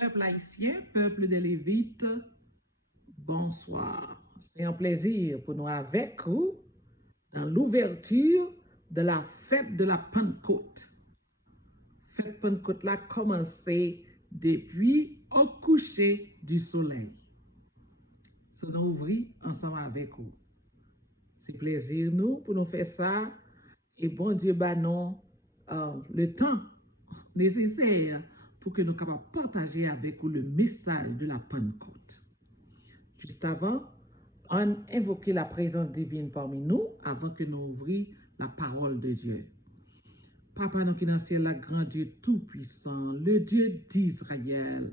Peuple haïtien, peuple des Lévites, bonsoir. C'est un plaisir pour nous avec vous dans l'ouverture de la fête de la Pentecôte. Fête Pentecôte a commencé depuis au coucher du soleil. Nous ouvrons ensemble avec vous. C'est plaisir nous pour nous faire ça et bon Dieu nous le temps nécessaire pour que nous puissions partager avec vous le message de la Pentecôte. Juste avant, on invoquait la présence divine parmi nous avant que nous ouvrions la parole de Dieu. Papa, nous qui dans le ciel, le grand Dieu tout-puissant, le Dieu d'Israël,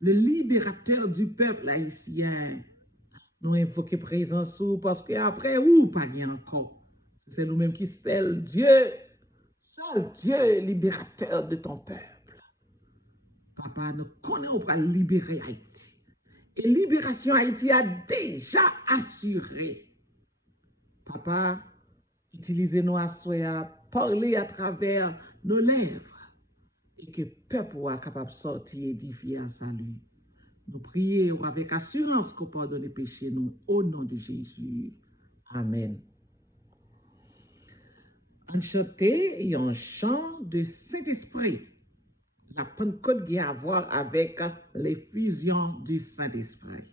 le libérateur du peuple haïtien, nous invoquons présence parce qu'après, pas bien encore. C'est nous-mêmes qui sommes Dieu, seul Dieu libérateur de ton peuple. Papa, nous connaissons pour libérer Haïti. Et libération Haïti a déjà assuré. Papa, utilisez-nous à parler à travers nos lèvres et que le peuple soit capable de sortir édifié en salut. Nous prions avec assurance qu'on pardonne les péchés nous au nom de Jésus. Amen. On chantait un chant de Saint-Esprit. La Pentecôte qui a à voir avec l'effusion du Saint-Esprit.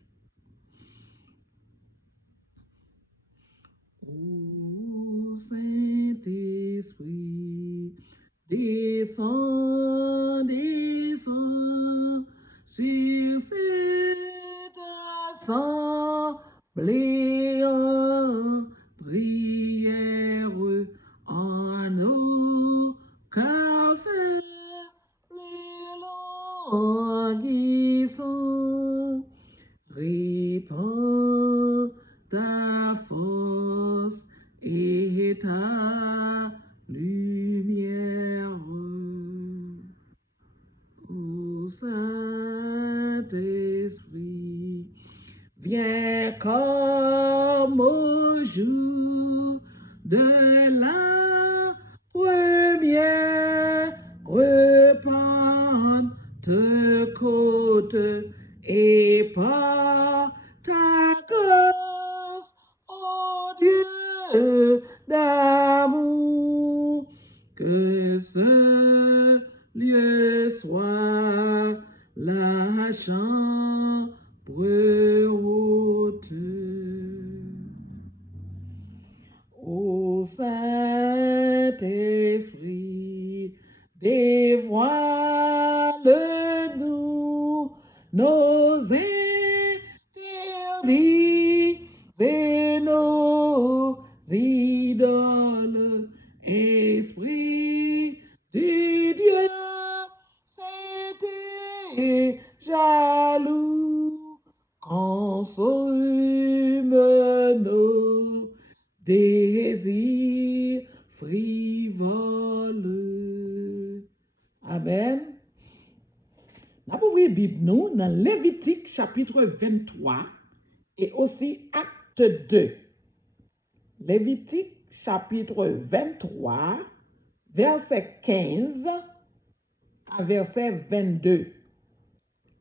Ô Saint-Esprit, descends, descends sur cette assemblée en prière en nous, car languissant, répand ta force et ta lumière. Ô Saint-Esprit, viens comme au jour de la première Pentecôte et par ta grâce, ô Dieu d'amour, que ce lieu soit la chambre haute. Ô Saint-Esprit, dévoile-nous nos interdits et nos idoles. Esprit du Dieu, c'était jaloux, consomme nos désirs frivoles. Amen. Nous avons ouvert la Bible nous dans Lévitique chapitre 23 et aussi acte 2. Lévitique chapitre 23, verset 15 à verset 22.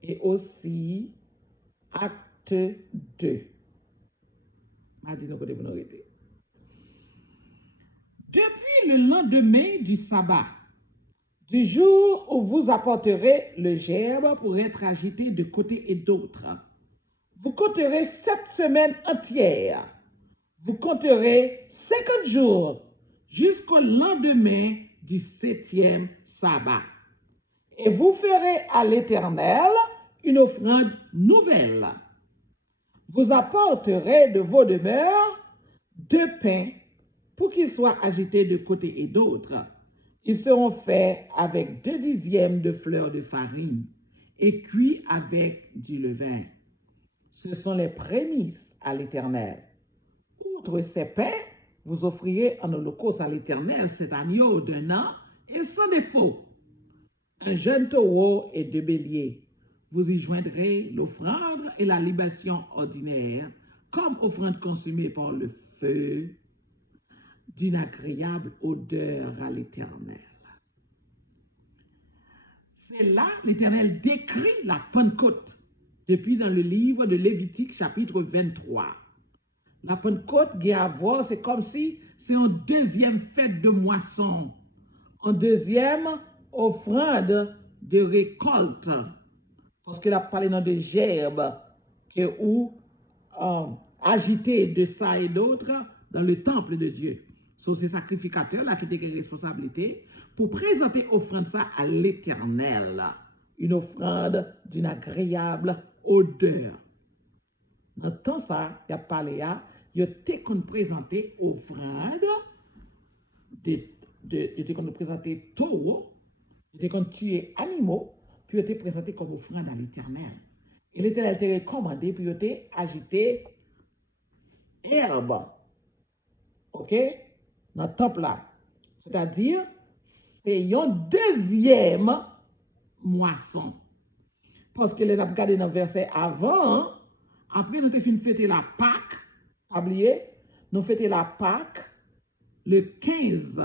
Et aussi acte 2. Depuis le lendemain du sabbat, du jour où vous apporterez le gerbe pour être agité de côté et d'autre, vous compterez 7 semaines entières. Vous compterez 50 jours jusqu'au lendemain du 7e sabbat. Et vous ferez à l'Éternel une offrande nouvelle. Vous apporterez de vos demeures 2 pains pour qu'ils soient agités de côté et d'autre. Ils seront faits avec 2 dixièmes de fleur de farine et cuits avec du levain. Ce sont les prémices à l'Éternel. Outre ces pains, vous offrirez en holocauste à l'Éternel cet agneau d'1 an et sans défaut, un jeune taureau et 2 béliers. Vous y joindrez l'offrande et la libation ordinaire comme offrande consumée par le feu d'une agréable odeur à l'Éternel. C'est là l'Éternel décrit la Pentecôte, depuis dans le livre de Lévitique, chapitre 23. La Pentecôte, c'est comme si c'est une deuxième fête de moisson, une deuxième offrande de récolte. Parce qu'il a parlé dans des gerbes ou agité de ça et d'autre dans le temple de Dieu. Ce sont ces sacrificateurs-là qui étaient responsabilités pour présenter offrande ça à l'Éternel. Une offrande d'une agréable odeur. Dans le temps ça, il a parlé à, il était qu'on présentait offrande, il était qu'on présentait taureau, il était qu'on tuait animaux, puis il était présenté comme offrande à l'Éternel. Et l'Éternel était recommandé, puis il était agité herbe. OK? Dans le temple là. C'est-à-dire, c'est une deuxième moisson. Parce que les avons regardé dans le verset avant, après nous avons fêté la Pâque, oublié, nous fêté la Pâque le 15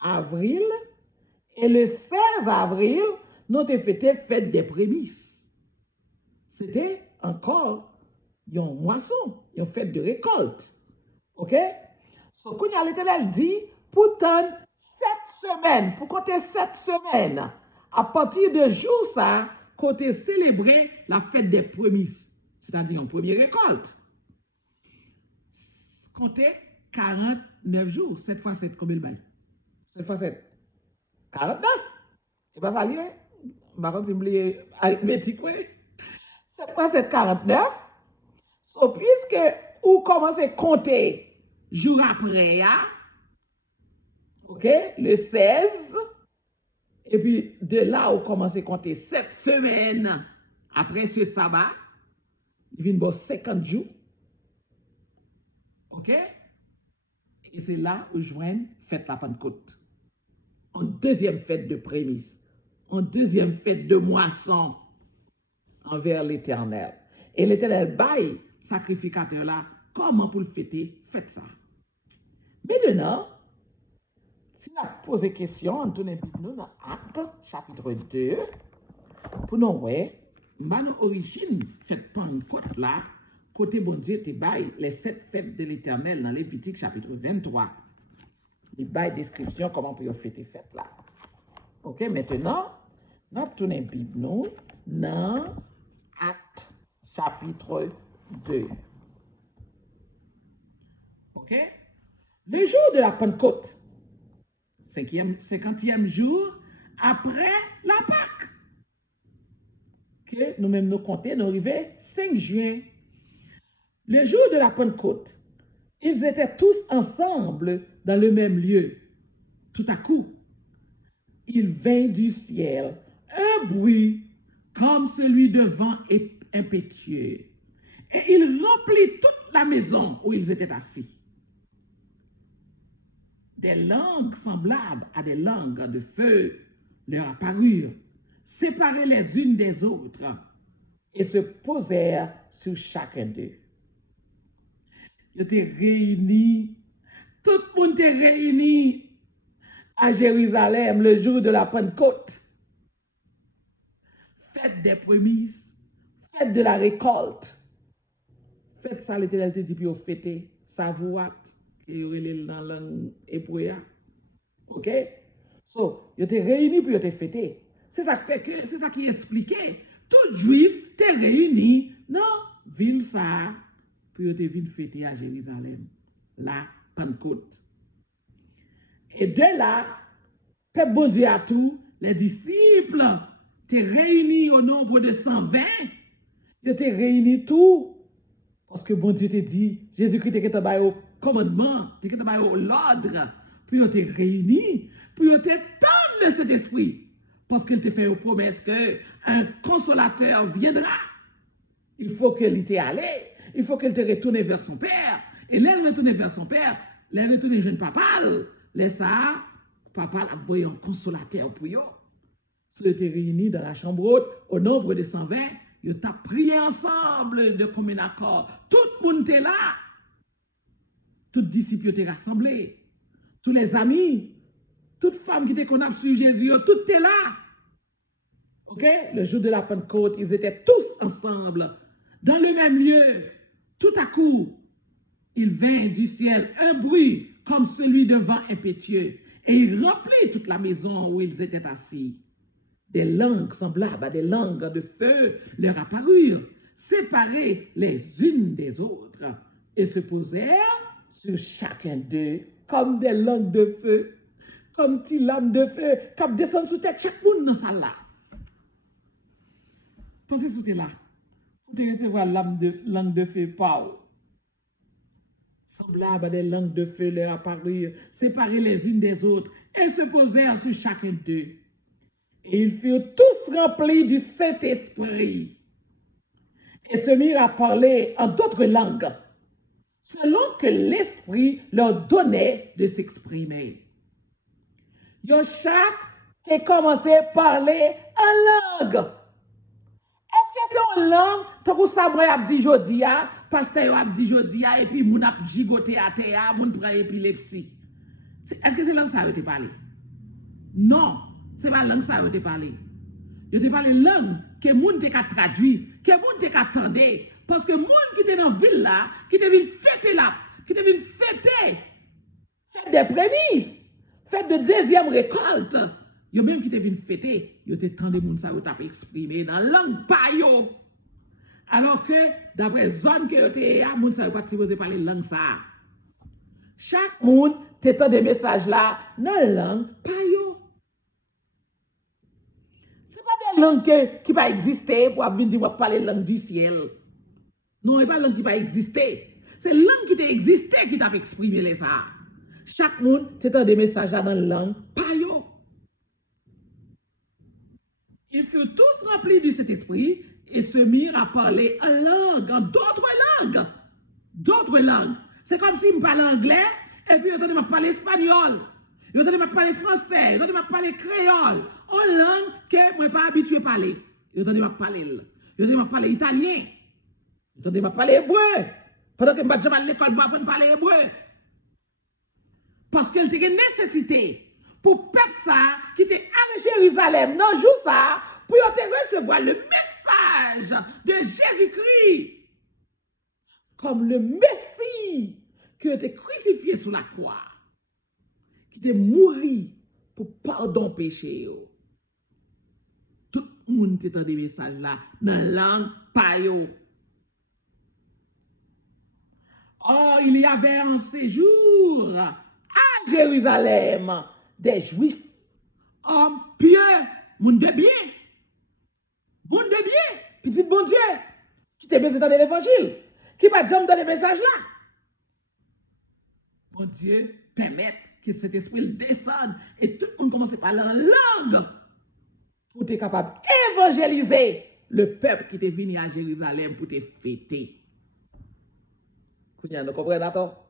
avril et le 16 avril, nous avons fêté fête des prémices. C'était encore une moisson, une fête de récolte. OK? So, quand l'Éternel dit, pour 7 semaines, pour compter 7 semaines, à partir de jour ça, côté célébrer la fête des prémices, c'est-à-dire une première récolte. Comptez 49 jours, 7 fois 7, combien de bail? 7 fois 7, 49. Et pas ça lié, par contre, c'est arithmétique, oui. 7 fois 7, 49. So, puisque vous commencez à compter jour après, ok, le 16, et puis de là, vous commencez à compter 7 semaines après ce sabbat, il vient de 50 jours, ok, et c'est là où je viens fête la Pentecôte. En deuxième fête de prémisse, en deuxième fête de moisson envers l'Éternel. Et l'Éternel baille sacrificateur là, comment pour le fêter, faites ça. Maintenant, si on a posé question, on tourne nous dans Actes, chapitre 2, pour nous voir, nos origines fête Pentecôte là, côté bon Dieu, te baille les 7 fêtes de l'Éternel dans Lévitique, chapitre 23. Il baille description comment pour fêter fête là. Ok, maintenant, nous tournons Bible nous dans Actes, chapitre 2. Ok? Le jour de la Pentecôte, 50e jour après la Pâque, que nous-mêmes nous comptons, nous arrivons 5 juin. Le jour de la Pentecôte, ils étaient tous ensemble dans le même lieu. Tout à coup, il vint du ciel un bruit comme celui de vent impétueux. Et il remplit toute la maison où ils étaient assis. Des langues semblables à des langues de feu leur apparurent, séparées les unes des autres, et se posèrent sur chacun d'eux. Ils étaient réunis, tout le monde était réuni à Jérusalem le jour de la Pentecôte. Fête des prémices, fête de la récolte. Fête ça, l'Éternel te dit, puis au fêter, Savouat, qui est dans la langue hébreu. OK? So, ils étaient réunis puis ils étaient fêtés. C'est ça qui expliquait. Tout juif t'es réuni dans ville ça, puis ils étaient venus fêter à Jérusalem, la Pentecôte. Et de là, peuple bon Dieu à tout, les disciples t'es réunis au nombre de 120. Ils étaient réunis tout. Parce que bon Dieu te dit, Jésus-Christ était au commandement, était au l'ordre, puis il te réuni, puis il te tendre le Saint-Esprit, parce qu'il te fait une promesse qu'un consolateur viendra. Il faut qu'il t'ait allé, il faut qu'il te retourne vers son Père. Et là, il retourne vers son Père, là, il retourne jeune papa, laisse ça, papa a envoyé un consolateur pour eux. Si ils étaient réunis dans la chambre haute, au nombre de 120, ils ont prié ensemble de commun accord. Tout le monde était là. Tous les disciples étaient rassemblés. Tous les amis, toutes femmes qui étaient qu'on a sur Jésus, tout était là. OK? Le jour de la Pentecôte, ils étaient tous ensemble, dans le même lieu. Tout à coup, il vint du ciel un bruit comme celui de vent impétueux, et il remplit toute la maison où ils étaient assis. Des langues semblables à des langues de feu leur apparurent, séparées les unes des autres, et se posèrent sur chacun d'eux comme des langues de feu, comme des lames de feu, qui descendent sous tête chaque monde dans sa là. Pensez sous là. Vous devez recevoir langue de feu par semblables à des langues de feu leur apparurent, séparées les unes des autres, et se posèrent sur chacun d'eux. Et ils furent tous remplis du Saint-Esprit et se mirent à parler en d'autres langues, selon que l'Esprit leur donnait de s'exprimer. Yo chaque a commencé à parler en langue. Est-ce que c'est une langue, tant que ça a dit jodi a, pasteur a dit jodi a, et puis moun a gigoté à terre, moun prend épilepsie. Est-ce que c'est langue ça a été parlé? Non, c'est pas langue ça a été parlé. Il a parlé langue que moun te ka traduit, que moun te ka tendé, parce que moun qui était dans ville là, qui te vinn fêter là, qui te vinn fêter, fête des prémices, fête de deuxième récolte. Yo même qui te vinn fêter, yo te tendé moun ça yo t'a exprimé dans langue pa yo. Alors que d'après zone que yo te moun ça yo pas supposé parler langue ça. Chaque moun te tend des messages là dans langue pa yo. C'est pas des langues qui va exister pour venir dire parler langue du ciel. Non, c'est pas langue qui va exister. C'est langue qui t'a existé qui t'a exprimé les ça. Chaque monde te tend des messages là dans langue pa yo. Ils furent tous remplis de cet esprit et se mirent à parler en langue, en d'autres langues. D'autres langues. C'est comme si je parlais anglais et puis je parlais espagnol. Je parlais français, je parlais créole. En langue que je ne suis pas habitué à parler. Je parler italien. Je parler hébreu. Pendant que je vais à l'école, je vais parler hébreu. Parce qu'il y a une nécessité pour peuple ça qui était à Jérusalem dans le jour ça pour recevoir le message de Jésus-Christ comme le Messie qui a été crucifié sur la croix, qui était mort pour pardon péché. Tout le monde était dans des messages là dans la langue payo. Oh, il y avait un séjour à Jérusalem des Juifs, hommes pieux, monde de bien, petit bon Dieu, qui t'a besoin dans l'évangile, qui va jamais dans les messages là. Bon Dieu permette que cet esprit descende et tout le monde commence à parler en langue pour être capable d'évangéliser le peuple qui est venu à Jérusalem pour te fêter. Vous comprenez, d'accord?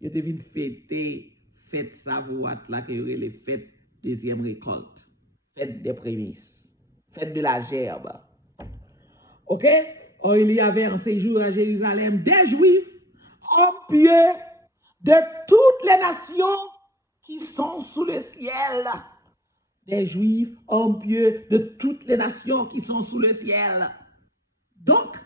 Vous êtes venu fêter. Fête savouate là que les fêtes deuxième récolte, fête des prémices, fête de la gerbe. OK? Oh, il y avait un séjour à Jérusalem des Juifs, hommes pieux de toutes les nations qui sont sous le ciel. Des Juifs, hommes pieux de toutes les nations qui sont sous le ciel. Donc,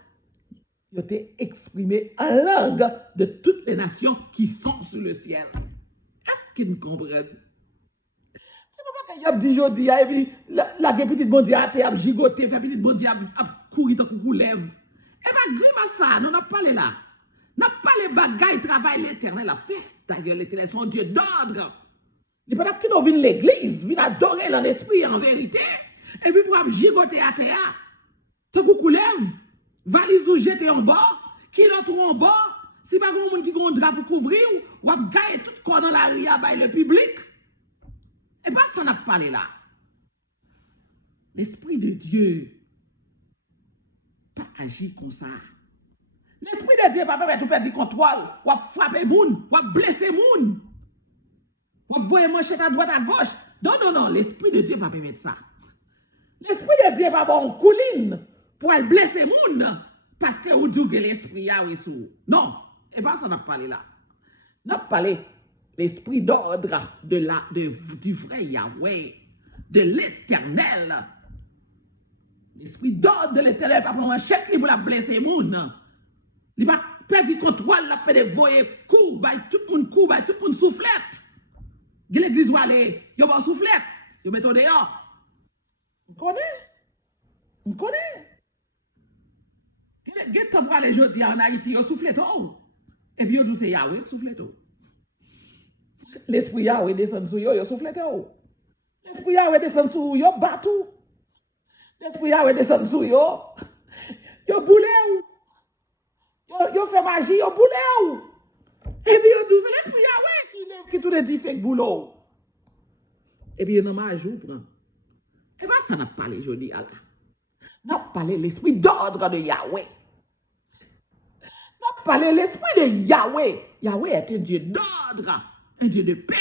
il a été exprimé en langue de toutes les nations qui sont sous le ciel. Est-ce qu'ils me comprennent? C'est pas qu'il y a dit jodi, et puis la petite bon Dieu a gigoté, fait petite bon Dieu a couru dans coucou lèvre. Et bien, grima ça, nous n'a pas parlé là. N'a pas les bagailles, travail l'éternel a fait. D'ailleurs, l'éternel son Dieu d'ordre. Il peut pas qu'il nous vienne l'église, vienne adorer l'esprit en vérité, et puis pour gigoter à terre, te coucou lèvre, valise ou jeter en bas, qui l'autre en bas. Si pas grand monde qui a un drap pour couvrir, ou a gagné tout corps dans la ria by le public. Et pas ça n'a pas parlé là. L'esprit de Dieu pas agir comme ça. L'esprit de Dieu pas permettre de perdre contrôle, ou frapper moun, ou blesser moun. Ou voyer manchette à droite à gauche. Non, l'esprit de Dieu pas permettre ça. L'esprit de Dieu pas bon couline pour elle blesser moun parce que vous dites que l'esprit a sous. Non. Et pas ça n'a pas parlé là. N'a parlé l'esprit d'ordre du vrai Yahweh, de l'éternel. L'esprit d'ordre de l'éternel, pas prendre un chèque pour la blesser moun. Il va perdre le contrôle, la paix de voyer coup, tout le monde soufflette. L'église va aller, il y a un soufflette, il met au dehors. On connaît. Get up pour aller jeudi en Haïti, il souffle tout. Et puis, il dit Yahweh, souffle tout. L'esprit Yahweh descend sur il souffle tout. L'esprit Yahweh descend sur il bat tout. L'esprit Yahweh descend sur il boule. Il fait magie, il boule. Et puis, il dit c'est l'esprit Yahweh qui tout le dit fait boulot. Et puis, il y a un magie. Et bien, ça n'a pas parlé jeudi à là. On a parlé l'esprit d'ordre de Yahweh. On a parlé l'esprit de Yahweh. Yahweh est un Dieu d'ordre, un Dieu de paix.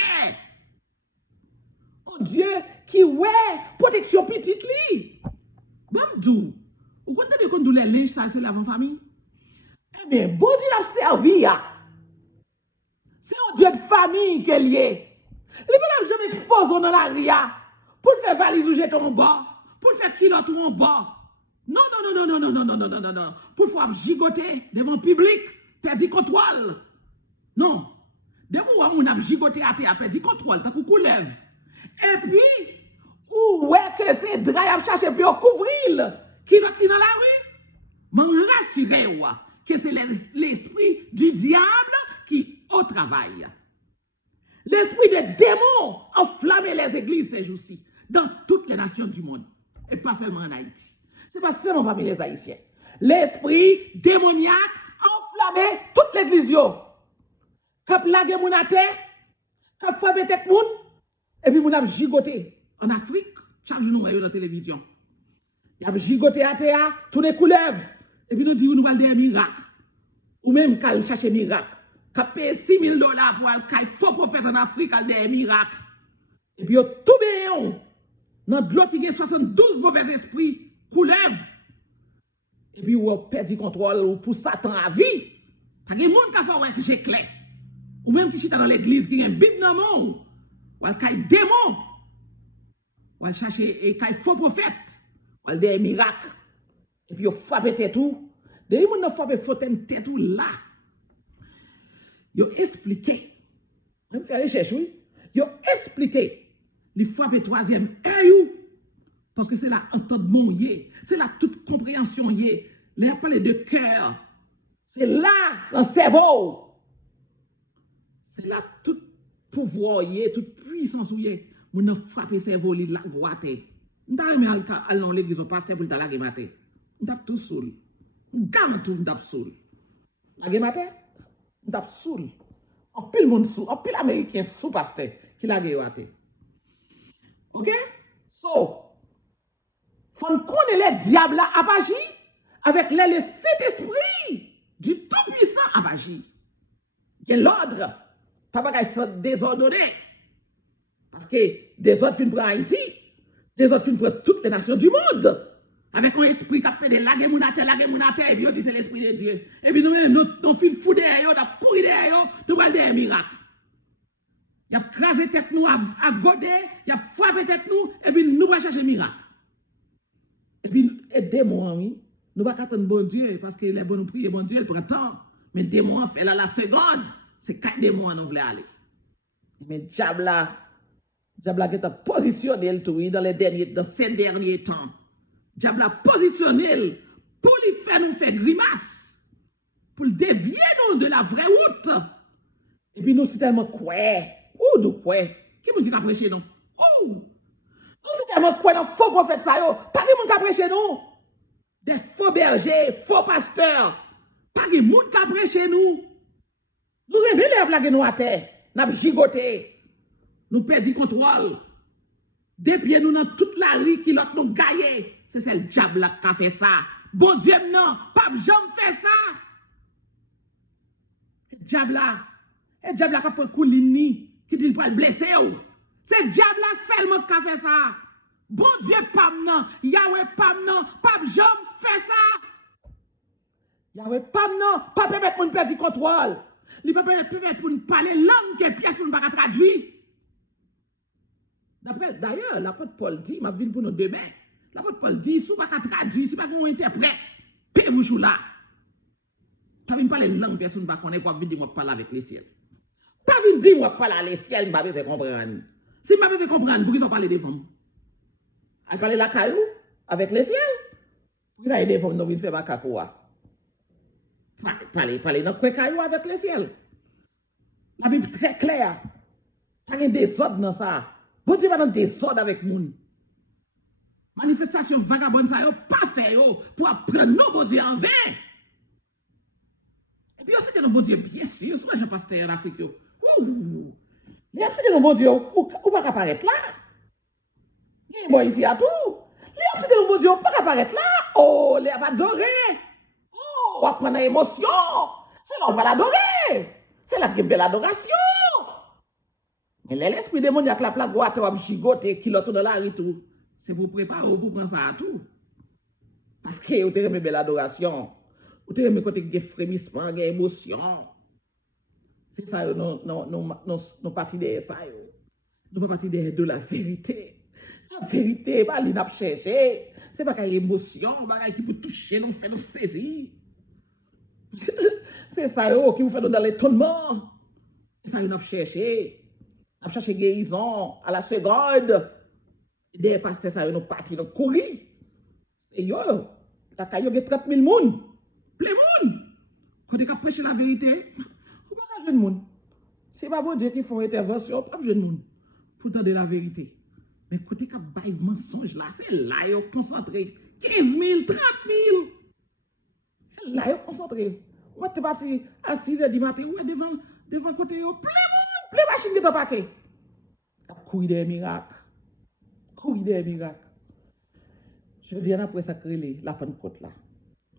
Un Dieu qui ouais protection petite li. Bon Dieu, vous comprenez qu'on doit les linges ça c'est l'avant-famille? Eh bien, bon Dieu l'a servi ya. C'est un Dieu de famille qu'il est lié. Il ne peut jamais exposer dans la ria pour faire valise ou jeter en bas, pour faire kilote ou en bas. Non. Pour faire gigoter devant le public, perdre contrôle. Non. Dès que on a gigoté à terre, perdre contrôle, t'as coucou lève. Et puis, ouais, que c'est drap à chercher puis on couvrir. Qui va dans la rue? M'en rassurer que c'est l'esprit du diable qui au travail. L'esprit des démons enflammait les églises ces jours-ci, dans toutes les nations du monde, et pas seulement en Haïti. Ce n'est pas seulement parmi les Haïtiens. L'esprit démoniaque enflammait toute l'église. Quand lage moun à terre, quand frappé tête moun, et puis moun a gigoté. En Afrique, chaque jour nous voyons dans la télévision. Il a gigoté à terre, tout les couleuvres. Et puis nous disons nous allons des miracles. Ou même quand chercher miracle. Quand paye $6,000 pour aller faux prophète en Afrique, al des miracles. Et puis tout bien. Dans de l'eau qui a 72 mauvais esprits. Couleuvre. Et puis, ou perdu contrôle ou pour Satan à vie. Parce que les gens qui font que j'ai clair. Ou même qui sont dans l'église qui a un Bible dans le monde. Ou qui a un démon. Ou qui chercher un faux prophète. Ou des miracles. Et puis, ils frappent tête tout. Des gens qui frappent faux tête tout là. Ils ont expliqué. Je vais faire recherche, oui. Ils ont expliqué. Ils frappent troisième œil. Parce que c'est la entendement, c'est la toute compréhension, les appels de cœur. C'est là, dans le cerveau. C'est là tout pouvoir, toute puissance, on a frappé le cerveau, il l'a droité. On a aimé aller dans l'église au pasteur pour le la guémater. On a tout seul. On gamme tout, on a seul. La guémater, on a seul. On pile le monde sous, on pile l'américain sous pasteur qui l'a guémater. Ok? So, faut connaître le diable à agir avec le Saint-Esprit du Tout-Puissant à agir. Il y a l'ordre. Pas de désordonné. Parce que des autres films pour Haïti, des autres films pour toutes les nations du monde. Avec un esprit qui a fait de la et puis on dit c'est l'esprit de Dieu. Et puis nous-mêmes, nous films fous derrière, nous avons couru derrière, nous avons des miracles. Il a crasé tête nous à goder, il a frappé tête nous, et puis nous allons chercher miracle. Et puis, aidez-moi, oui. Nous ne pouvons pas attendre bon Dieu, parce que les bons nous prient, bon Dieu, il prend temps. Mais démon fait là la seconde. C'est 4 démons nous voulons aller. Mais diable qui a positionné dans ces derniers temps. Diable a positionné pour lui faire nous faire grimace. Pour le dévier nous de la vraie route. Et puis nous, c'est tellement quoi? Oh, nous quoi? Qui vous dit qu'à prêcher nous? Oh! Nous, c'est tellement quoi dans faux prophètes ça yo? Pas de monde qui prêcher nous. Des faux bergers, faux pasteurs. Pas de monde qui prêcher nous. Nous remettons les blagues nous à terre. Nous avons gigoté. Nous perdons contrôle. Depuis nous dans toute la rue qui l'autre nous gaillé. C'est le diable qui a fait ça. Bon Dieu, non, pas jamais fait ça. Le diable qui a pris coulini, qui dit qu'il va le blesser. C'est le diable seulement qui a fait ça. Bon Dieu, pas non. Yahweh, pas non. Pas jamais fait ça. Yahweh, pas non. Pas permettre de perdre contrôle. Il ne peut pas permettre pour nous parler langue que pièce ne peut pas traduire. D'ailleurs, l'apôtre Paul dit, m'a venu pour nous demain. L'apôtre Paul dit, si vous ne pouvez pas traduire, si vous ne pouvez pas interprète, payez-vous là. Pas venir parler langue, personne ne va connaître pour venir dire parler avec les ciels. Pas venir dire moi parler avec les ciels, je ne vais pas comprendre. Si je ne vais pas comprendre, pour qu'ils ont parlé des femmes. Elle parle la caillou avec les ciels. Pour qu'ils aient des femmes, nous venons faire ma cacoua. Parler dans quoi caillou avec les ciels. La Bible est très claire. Pas de désordre dans ça. Bon Dieu va dans désordre avec nous. Manifestation vagabonde, ça n'a pas fait pour apprendre nos bon Dieu en vain. Et puis aussi que nos bon Dieu, bien sûr, soit Jean Pasteur en Afrique. Les aussi que nos bon Dieu, ou pas apparaître là. Il y a bon ici à tout. Les aussi que nos bon Dieu, pas apparaître là. Oh, les pas adoré. Oh, on va prendre l'émotion. C'est là on va l'adorer. C'est la belle adoration. Mais l'esprit démoniaque, la plaque, ou à chigote, qui l'autre dans la rue, tout. C'est pour préparer, pour prendre ça à tout. Parce que vous avez une belle adoration. Vous avez un côté frémissement, des émotions. C'est ça, nous partis de ça. Nous partis de la vérité. La vérité, pas l'in a cherché. C'est pas qu'il y a émotion, qui peut toucher, nous fait nous saisir. C'est ça qui vous fait dans l'étonnement. C'est ça, nous avons cherché. Nous avons cherché guérison à la seconde. Des pasteurs, ça, nous partis, nous courir. Et yo, la caillou, il y a 30 000 personnes. Plein de monde. Quand tu as prêché la vérité, vous ne pouvez pas jeune monde. C'est pas bon Dieu qui font intervention, pas jeune monde. Pour donner la vérité. Mais quand tu as bail mensonge là, c'est là ils sont concentrés. 15 000, 30 000. Là ils sont concentrés. Moi, tu es parti à 6 h du matin, ouais, devant côté, plein de monde, plein de machines qui t'ont paquet. Tu as couru des miracles. Courir des miracles. Je dis après ça créer la Pentecôte là.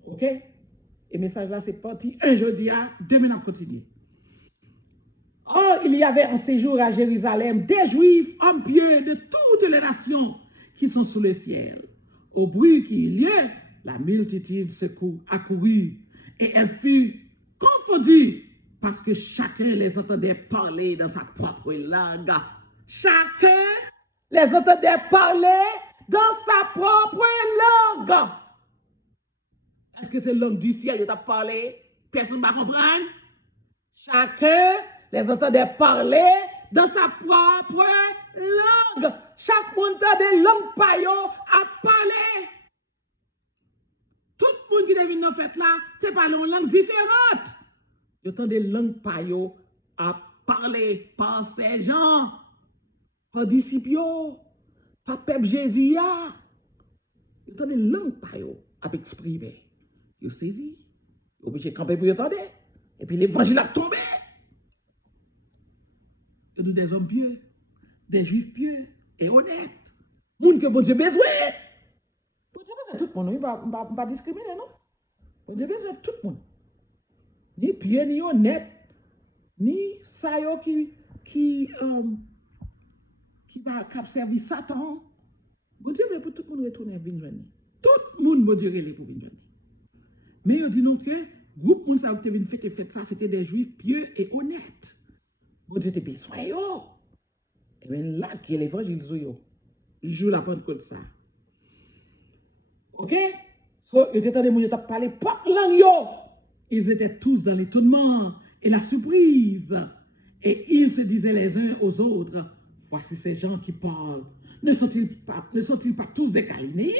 OK? Et message là c'est parti un jeudi à demain on continue. Or, il y avait un séjour à Jérusalem des Juifs hommes pieux de toutes les nations qui sont sous le ciel. Au bruit qu'il y ait, la multitude accourut et elle fut confondue parce que chacun les entendait parler dans sa propre langue. Chacun les entendait parler dans sa propre langue. Est-ce que c'est langue du ciel qui t'a parlé? Personne ne va comprendre. Chacun les entendait parler dans sa propre langue. Chaque monde a des langues payo à parler. Tout le monde qui est venu dans cette fête là, c'est parlé en langue différente. Il y a des langues payo à parler par ces gens. Par disciples, par peuple Jésus, il y a des langues à exprimer. Vous saisi, vous obligé de camper pour y entendre. Et puis l'évangile a tombé. Il y a des hommes pieux, des juifs pieux et honnêtes. Moun que bon Dieu besoin. Bon Dieu besoin de tout le monde, il ne va pas discriminer, non? Bon Dieu besoin de tout le monde. Ni pieux, ni honnête, ni ça qui va servir Satan. Bon Dieu veut pour tout le monde retourner à venir. Tout le monde, bon Dieu, veut pour venir. Mais il dit non que le groupe monde ça qui venu fête ça, c'était des juifs pieux et honnêtes. Bon Dieu te besoin yo. Et bien là qui est l'évangile yo. Joue la Pentecôte ça. OK? So, il était des gens qui parlé pas langue yo. Ils étaient tous dans l'étonnement et la surprise. Et ils se disaient les uns aux autres, voici ces gens qui parlent. Ne sont-ils pas tous des Galiléens?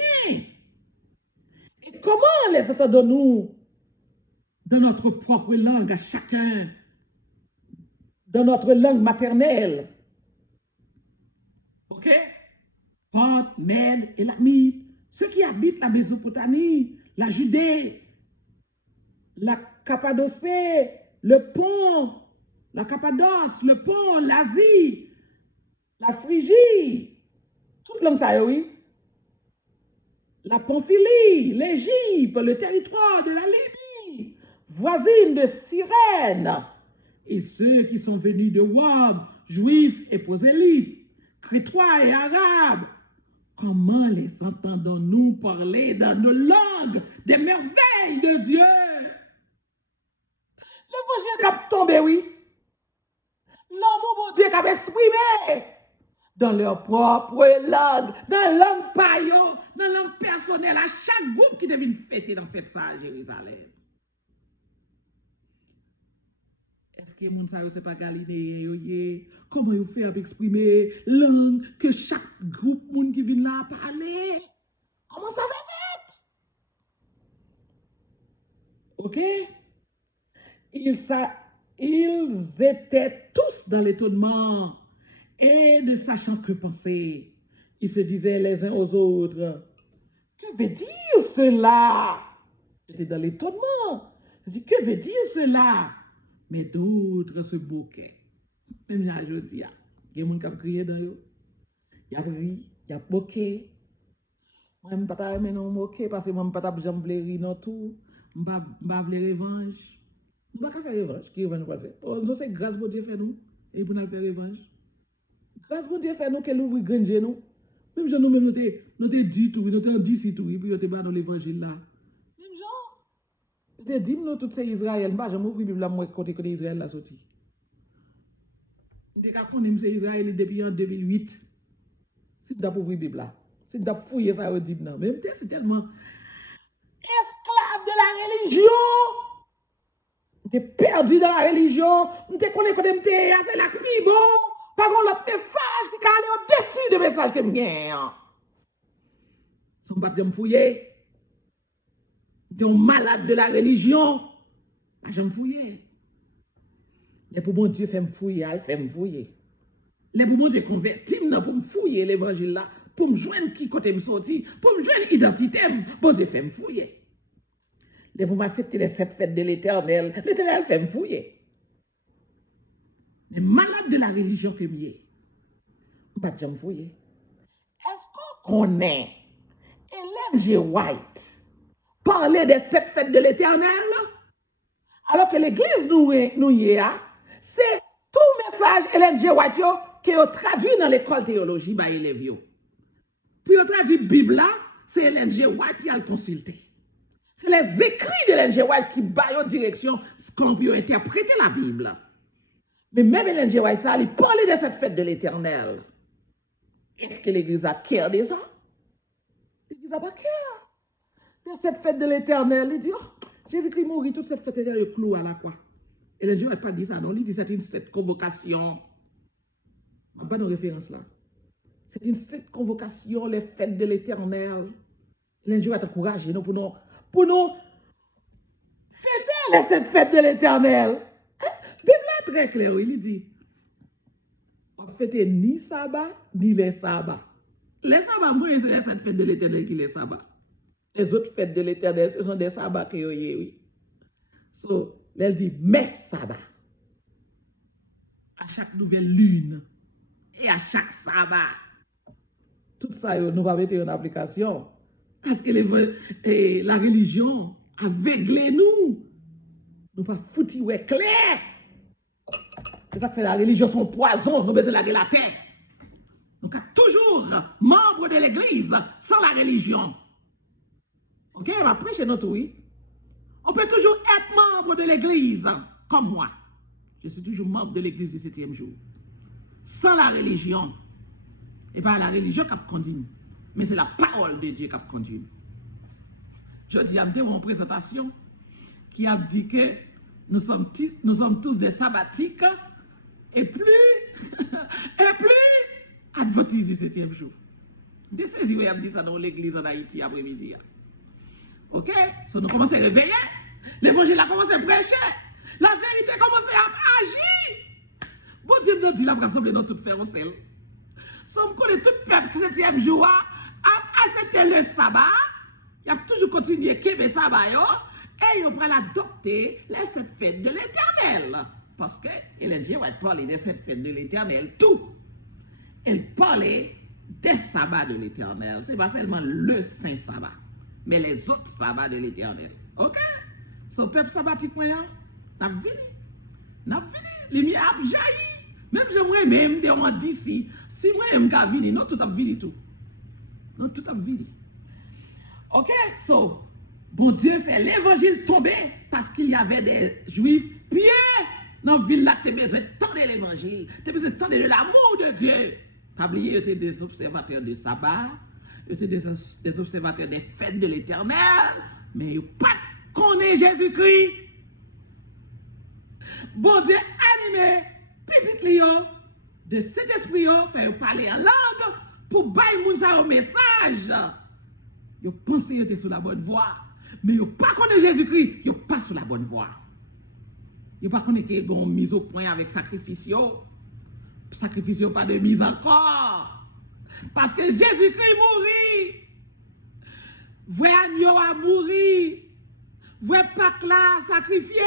Et comment les entendons-nous dans notre propre langue à chacun, dans notre langue maternelle? OK? Parthes, Mèdes et Lamite, ceux qui habitent la Mésopotamie, la Judée, la Cappadocie, le Pont, la Cappadoce, le Pont, l'Asie, la Phrygie, toute langue ça, oui. La Pamphylie, l'Égypte, le territoire de la Libye, voisine de Cyrène, et ceux qui sont venus de Wab, juifs et prosélytes, crétois et arabes. Comment les entendons-nous parler dans nos langues des merveilles de Dieu? L'évangile qui a tombé, oui. L'amour de Dieu qui a exprimé dans leur propre langue, dans la langue païen, dans la langue personnelle, à chaque groupe qui devine fêter dans fête ça à Jérusalem. Est-ce que les gens ne sont pas galiléens? Comment ils font exprimer langue que chaque groupe monde qui vient là parler? Comment ça va être? Ok? Ils étaient tous dans l'étonnement et ne sachant que penser. Ils se disaient les uns aux autres, que veut dire cela? Ils étaient dans l'étonnement. Ils disaient, que veut dire cela? Mais d'autres se moquaient. Même là, je dis, il y a des gens qui ont crié dans eux. Il y a ri, il y a moqué. Moi, je ne peux pas me moquer parce que moi, je ne peux pas rire dans tout. Je ne peux pas faire revanche. Nous ne pouvons pas faire revanche. Qui revanche nous pas faire? Nous, c'est grâce à Dieu fait nous. Et pour nous faire revanche. Grâce à Dieu fait nous qu'elle ouvre grand nous. Même si nous-mêmes, nous t'avons dit tout, nous t'avons dit si tout, et puis nous t'avons dans l'évangile là. Même genre. Je t'ai dit, nous, tous ces Israël, je vais ouvrir la Bible là, moi, côté Israël là sorti. Je connais ces Israël depuis en 2008. Si tu as ouvrir la Bible là, si tu as fouillé ça, au dit non. Même c'est tellement esclave de la religion. T'es perdu dans la religion. T'es connais que c'est la pluie bon. Par contre, l'autre message qui est allé au-dessus du message que je gagne. Son pas de me fouiller. T'es un malade de la religion. Pas de me fouiller. Mais pour mon Dieu, fait me fouiller, elle fait me fouiller. Les pour mon Dieu converti pour me fouiller l'évangile là, pour me joindre qui côté me sorti, pour me joindre identité, bon Dieu fait me fouiller. Les pour m'accepter les 7 fêtes de l'Éternel fait me fouiller. Les malades de la religion que m'y pas de me fouiller. Est-ce qu'on connaît Ellen G. White parler des 7 fêtes de l'Éternel alors que l'église nous y est, c'est tout message Ellen G. White qui est traduit dans l'école théologie par élèves. Puis on traduit Bible là, c'est Ellen G. White qui a le consulté. C'est les écrits d'Ellen G. White qui baillent en direction qu'on peut interpréter la Bible. Mais même Ellen G. White, ça, il parlait de cette fête de l'Éternel. Est-ce que l'église a cœur de ça? L'église n'a pas cœur de cette fête de l'Éternel. Il dit, oh, Jésus-Christ mourit, toute cette fête était le clou à la croix. Ellen G. White n'a pas dit ça, non. Il dit c'est une convocation. On n'a pas de référence là. C'est une cette convocation, les fêtes de l'Éternel. Ellen G. White a encouragé nous pour nous fêter cette fête de l'Éternel. La Bible est très claire, il dit, on ne fête ni sabbat, ni les sabbats. Les sabbats, moi, c'est cette fête de l'Éternel qui est les sabbats. Les autres fêtes de l'Éternel, ce sont des sabbats qui ont oui. So, elle dit, mes sabbats. À chaque nouvelle lune et à chaque sabbat. Tout ça, nous va mettre en application. Parce que la religion a aveuglé nous. Nous pas foutu ouais clair. C'est ça que fait la religion son poison, nous besoin de la terre. Nous sommes toujours membres de l'église sans la religion. OK, on va prêcher notre oui. On peut toujours être membre de l'église comme moi. Je suis toujours membre de l'église du 7e jour. Sans la religion. Et pas la religion qui conduit, mais c'est la parole de Dieu qui conduit. Je dis à mon présentation qui a dit que nous sommes tous des sabbatiques et plus adventistes du 7e jour. Vous saisi, vous avez dit ça dans l'église en Haïti après-midi. OK? So, nous commençons à réveiller. L'évangile a commencé à prêcher. La vérité a commencé à agir. Bon Dieu nous dit la rassemble dans tout faire au sel. So, nous connaissons tout le peuple qui 7e jour a accepté le sabbat. Il a toujours continué à kéber sabbat. Et on va l'adopter les 7 fêtes de l'Éternel. Parce que Ellen G. White parler de cette fête de l'Éternel, tout. Elle parlait des sabbats de l'Éternel. Ce n'est pas seulement le Saint Sabbat, mais les autres sabbats de l'Éternel. OK? So, peuple sabbatique, n'a vini. Lumière a jailli. Même j'aimerais même dire d'ici. Si moi, je suis vini, non, tout a vini tout. Non, tout a vini. OK? So, bon Dieu fait l'évangile tomber parce qu'il y avait des juifs pieds dans la ville là. Tu as besoin de tendre l'évangile. Tu as besoin de tendre l'amour de Dieu. Pas oublier, ils étaient des observateurs du sabbat, ils étaient des observateurs des fêtes de l'Éternel, mais ils pas connaissent Jésus-Christ. Bon Dieu animé, petit Léo, de cet esprit, fait parler en langue pour bailler moun sa un message. Ils pensent qu'ils étaient sur la bonne voie, mais ils pas connaissent Jésus-Christ, ils pas sur la bonne voie. Ils pas connaissent qu'ils ont mis au point avec sacrifice. Sacrifice pas de mise encore. Parce que Jésus-Christ mourit. Vrai agneau a mouru. Vrai Pâques là sacrifié.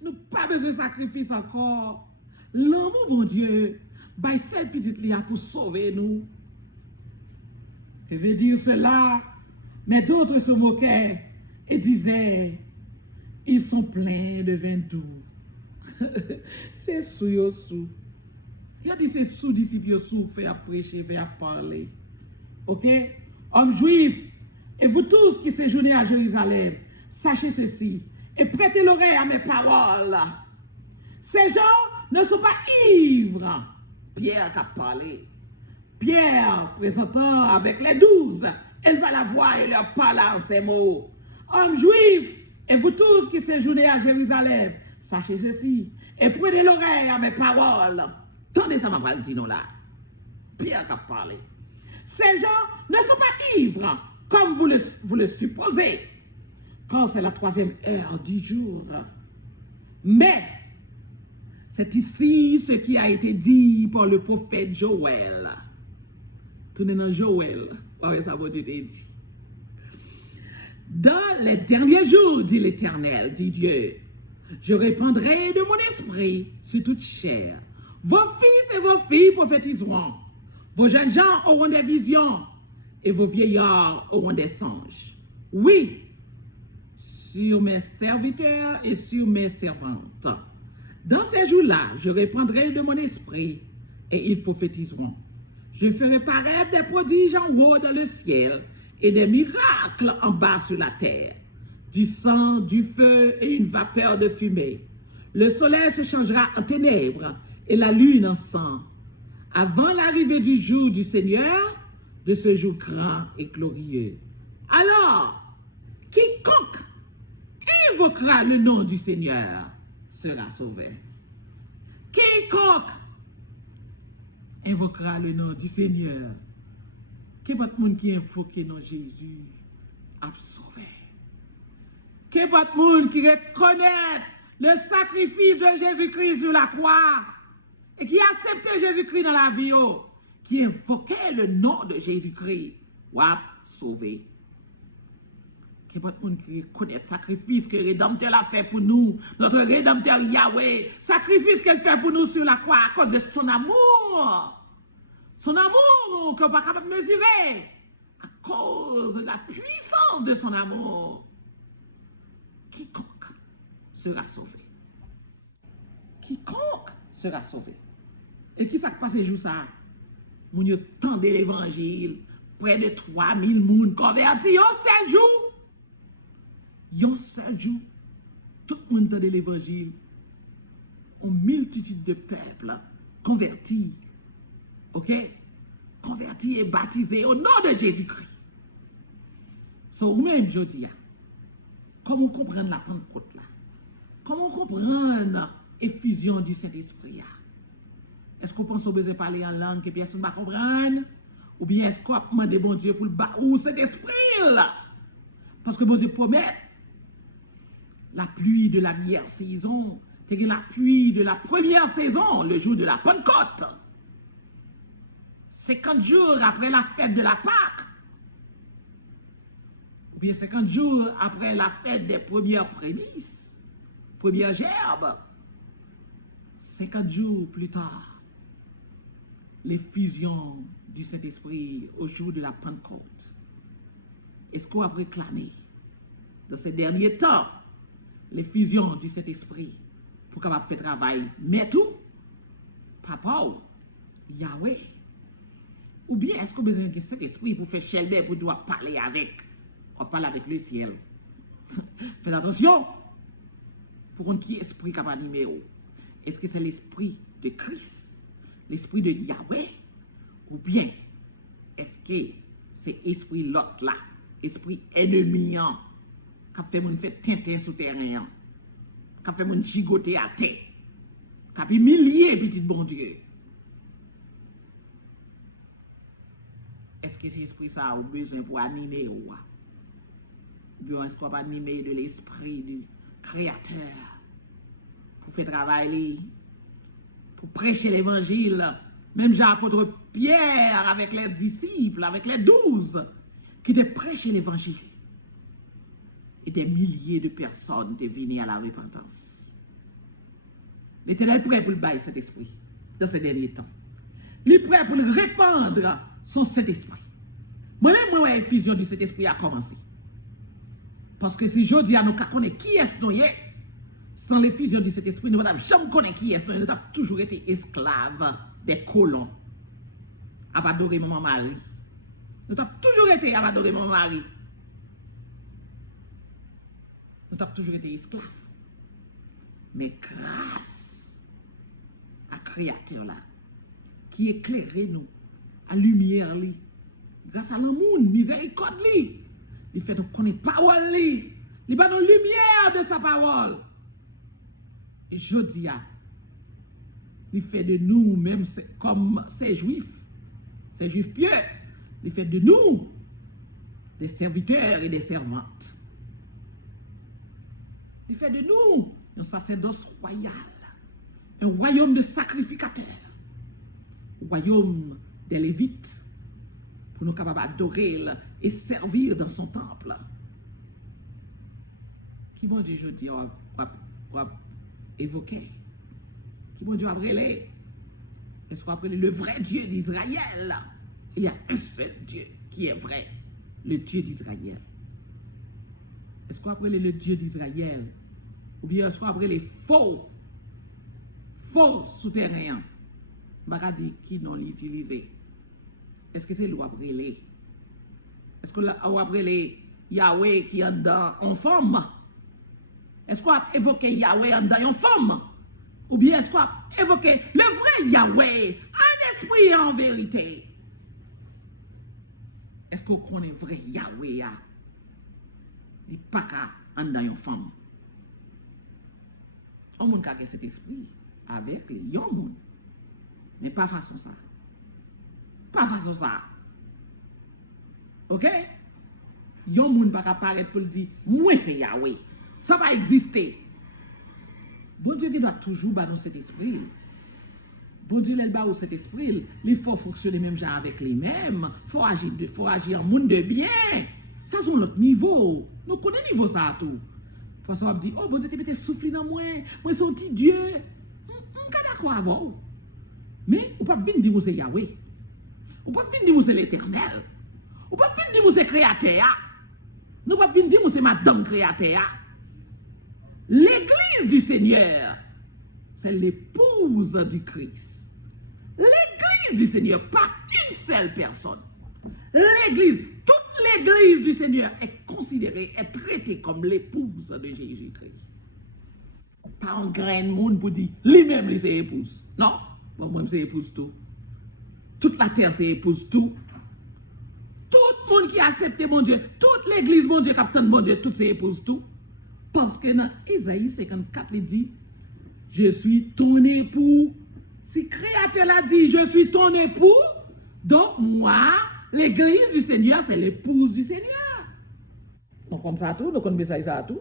Nous pas besoin de sacrifice encore. L'amour, mon Dieu, by cette petite lia pour sauver nous. Je veux dire cela, mais d'autres se moquaient et disaient, ils sont pleins de vin doux. C'est sous. Il a dit c'est sous disciples sous fait à prêcher, fait à parler. Ok? Hommes juifs, et vous tous qui séjournez à Jérusalem, sachez ceci et prêtez l'oreille à mes paroles. Ces gens ne sont pas ivres. Pierre qui a parlé. Pierre présentant avec les 12, elle va la voir et leur parler en ces mots. Hommes juifs, et vous tous qui séjournez à Jérusalem, sachez ceci et prenez l'oreille à mes paroles. Tendez ça, ma dit non là. Pierre qui a parlé. Ces gens ne sont pas ivres, comme vous le supposez, quand c'est la 3e heure du jour. Mais, c'est ici ce qui a été dit par le prophète Joël. Tournez dans Joël. Ouais, ça va être dit. Dans les derniers jours, dit l'Éternel, dit Dieu, je répandrai de mon esprit sur toute chair. Vos fils et vos filles prophétiseront. Vos jeunes gens auront des visions et vos vieillards auront des songes. Oui, sur mes serviteurs et sur mes servantes. Dans ces jours-là, je répandrai de mon esprit et ils prophétiseront. Je ferai paraître des prodiges en haut dans le ciel et des miracles en bas sur la terre. Du sang, du feu et une vapeur de fumée. Le soleil se changera en ténèbres et la lune en sang, avant l'arrivée du jour du Seigneur, de ce jour grand et glorieux. Alors, quiconque invoquera le nom du Seigneur sera sauvé. Quiconque invoquera le nom du Seigneur, que votre monde qui invoque le nom de Jésus a sauvé. Que votre monde qui reconnaît le sacrifice de Jésus-Christ sur la croix et qui acceptait Jésus-Christ dans la vie, qui invoquait le nom de Jésus-Christ, va sauver. Que votre monde qui reconnaît le sacrifice que le Rédempteur a fait pour nous, notre Rédempteur Yahweh, sacrifice qu'elle fait pour nous sur la croix à cause de son amour. Son amour qu'on ne peut pas capable de mesurer à cause de la puissance de son amour. Quiconque sera sauvé. Quiconque sera sauvé. Et qui s'est passé jour ça? Moun yo tende l'évangile, près de 3000 moun convertis en 7 jours. En 7 jours, tout le monde tende l'évangile. Une multitude de peuples convertis. Ok? Convertis et baptisés au nom de Jésus-Christ. So, même, je dis, comment comprendre la Pentecôte là? Comment comprendre l'effusion du Saint-Esprit? Est-ce qu'on pense qu'on besoin de parler en langue que personne ne va comprendre? Ou bien est-ce qu'on demande bon Dieu pour le ou cet esprit là? Parce que bon Dieu promet la pluie de la vieille saison, c'est la pluie de la première saison, le jour de la Pentecôte. 50 jours après la fête de la Pâque. Ou bien 50 jours après la fête des premières prémices, premières gerbes. 50 jours plus tard, l'effusion du Saint-Esprit au jour de la Pentecôte. Est-ce qu'on a réclamé dans ces derniers temps l'effusion du Saint-Esprit pour capable faire travail? Mais tout, Papa, Yahweh. Ou bien est-ce qu'on a besoin de cet esprit pour faire Sheldon pour pouvoir parler avec? On parle avec le ciel. Faites attention. Pour qu'on qui esprit capable d'animer? Est-ce que c'est l'esprit de Christ? L'esprit de Yahweh? Ou bien, est-ce que c'est esprit l'autre là, esprit ennemi, qui fait mon fait tintin sous terrain, qui fait mon gigoter à terre, qui a humilié petit bon Dieu? Est-ce que c'est esprit ça a besoin pour animer ou bien est-ce qu'on va animer de l'esprit du Créateur pour faire travail, pour prêcher l'évangile? Même Jean-Apôtre Pierre avec les disciples, avec les 12, qui te prêchaient l'évangile. Et des milliers de personnes étaient venues à la repentance. L'Éternel est prêt pour le bailler cet esprit dans ces derniers temps. Il est prêt pour le répandre son Saint-Esprit. Moi-même, moi, l'infusion de cet esprit a commencé. Parce que si je dis à nous qu'on connaît qui est-ce nous y est, sans l'effusion de cet esprit, nous n'avons jamais connu qui est-ce nous, nous avons toujours été esclaves des colons. À adorer maman Marie. Nous avons toujours été à adorer maman Marie. Nous avons toujours été esclaves. Mais grâce à Créateur là, qui éclairait nous, à lumière li, grâce à l'amour, miséricorde li, il fait nous connaître parole li, il va nous lumière de sa parole. Et je dis il fait de nous même comme ces juifs pieux, il fait de nous des serviteurs et des servantes. Il fait de nous un sacerdoce royal, un royaume de sacrificateurs, un royaume des Lévites, pour nous capables d'adorer et servir dans son temple. Qui bon Dieu, je dis, on évoquer? Qui bon Dieu a brûlé? Est-ce qu'on a appelé le vrai Dieu d'Israël? Il y a un seul Dieu qui est vrai, le Dieu d'Israël. Est-ce qu'on a appelé le Dieu d'Israël? Ou bien est-ce qu'on a appelé les faux souterrains? Je dit qui non l'utilisé. Est-ce que c'est lui appelé? Est-ce qu'on a appelé Yahweh qui est en forme? Est-ce qu'on a évoqué Yahweh en dans une forme? Ou bien est-ce qu'on a évoqué le vrai Yahweh, un esprit en vérité? Est-ce qu'on connaît vrai Yahweh? Il n'y a pas qu'à dans une forme. On monde qui a cet esprit avec les gens. Mais pas façon ça. Pas façon ça. Ok? Yon moun pas apparaître pour le dire, moi c'est Yahweh. Ça va exister. Bon Dieu qui doit toujours dans cet esprit. Bon Dieu, il bat cet esprit. Il faut fonctionner même genre avec les mêmes. Il faut agir en monde de bien. Ça c'est notre niveau. Nous connaissons niveau ça tout. Parce qu'on dit, oh bon Dieu, tu peux souffler dans moi. Moi c'est un petit Dieu. Je suis d'accord avec vous. Mais on ne peut pas venir dire que c'est Yahweh. On ne peut pas venir dire que c'est l'Éternel. On ne peut pas venir dire que c'est Créateur. Nous ne pouvons pas venir dire que c'est Madame Créateur. L'église du Seigneur, c'est l'épouse du Christ. L'église du Seigneur, pas une seule personne. L'église, toute l'église du Seigneur est considérée, est traitée comme l'épouse de Jésus-Christ. Pas un grain de monde pour dire, lui-même, c'est épouse. Non, moi, c'est épouse tout. Toute la terre, c'est épouse tout. Tout le monde qui a accepté mon Dieu, toute l'église, mon Dieu, capitaine, mon Dieu, tout c'est épouse tout. Parce que dans Ésaïe 54, il dit, je suis ton époux. Si Créateur l'a dit, je suis ton époux, donc moi, l'église du Seigneur, c'est l'épouse du Seigneur. Donc comme ça tout, donc on met ça tout.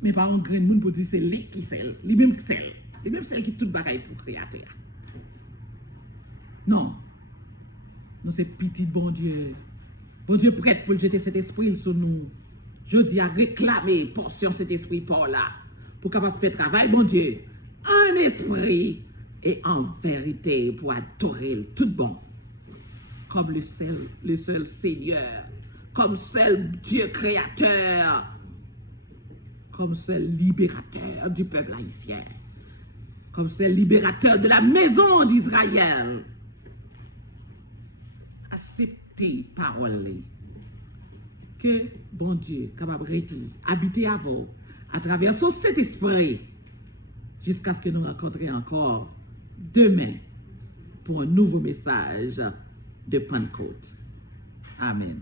Mais pas un grain de monde pour dire c'est lui qui c'est, lui-même celle. Lui-même celle qui tout bagaille pour Créateur. Non. Nous c'est petit bon Dieu. Bon Dieu prête pour jeter cet esprit sur nous. Je dis à réclamer portion cet esprit par là. Pour capable faire travail, bon Dieu. Un esprit et en vérité pour adorer le tout bon. Comme le seul Seigneur. Comme seul Dieu créateur. Comme seul libérateur du peuple haïtien. Comme seul libérateur de la maison d'Israël. Acceptez parole que bon Dieu capable de habiter à vous à travers son Saint-Esprit jusqu'à ce que nous rencontrions encore demain pour un nouveau message de Pentecôte. Amen.